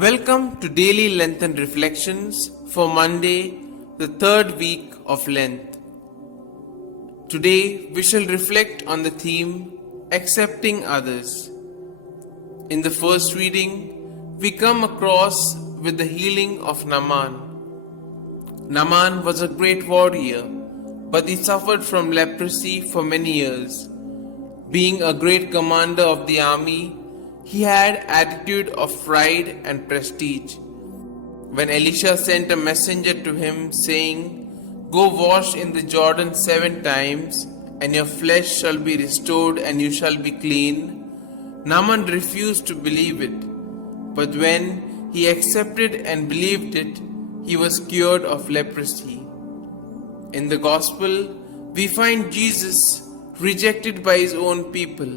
Welcome to Daily Lenten Reflections for Monday, the third week of Lent. Today we shall reflect on the theme Accepting Others. In the first reading, we come across with the healing of Naaman. Naaman was a great warrior, but he suffered from leprosy for many years. Being a great commander of the army, he had attitude of pride and prestige. When Elisha sent a messenger to him saying, "Go wash in the Jordan 7 times, and your flesh shall be restored and you shall be clean," Naaman refused to believe it. But when he accepted and believed it, he was cured of leprosy. In the Gospel, we find Jesus rejected by his own people.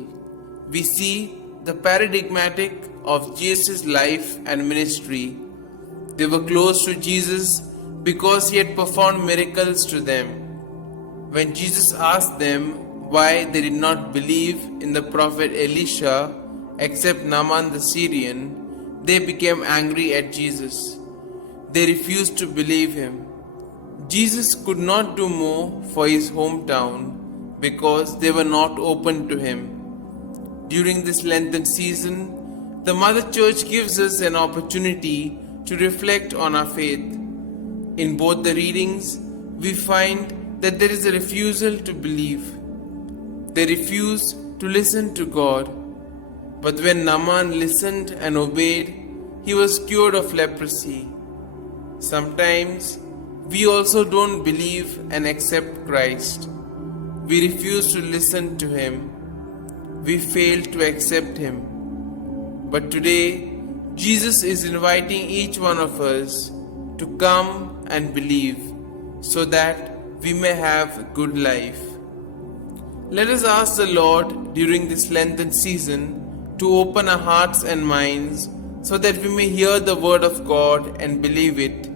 We see the paradigmatic of Jesus' life and ministry. They were close to Jesus because he had performed miracles to them. When Jesus asked them why they did not believe in the prophet Elisha except Naaman the Syrian, they became angry at Jesus. They refused to believe him. Jesus could not do more for his hometown because they were not open to him. During this Lenten season, the Mother Church gives us an opportunity to reflect on our faith. In both the readings, we find that there is a refusal to believe. They refuse to listen to God. But when Naaman listened and obeyed, he was cured of leprosy. Sometimes we also don't believe and accept Christ. We refuse to listen to him. We fail to accept him. But today, Jesus is inviting each one of us to come and believe so that we may have a good life. Let us ask the Lord during this Lenten season to open our hearts and minds so that we may hear the word of God and believe it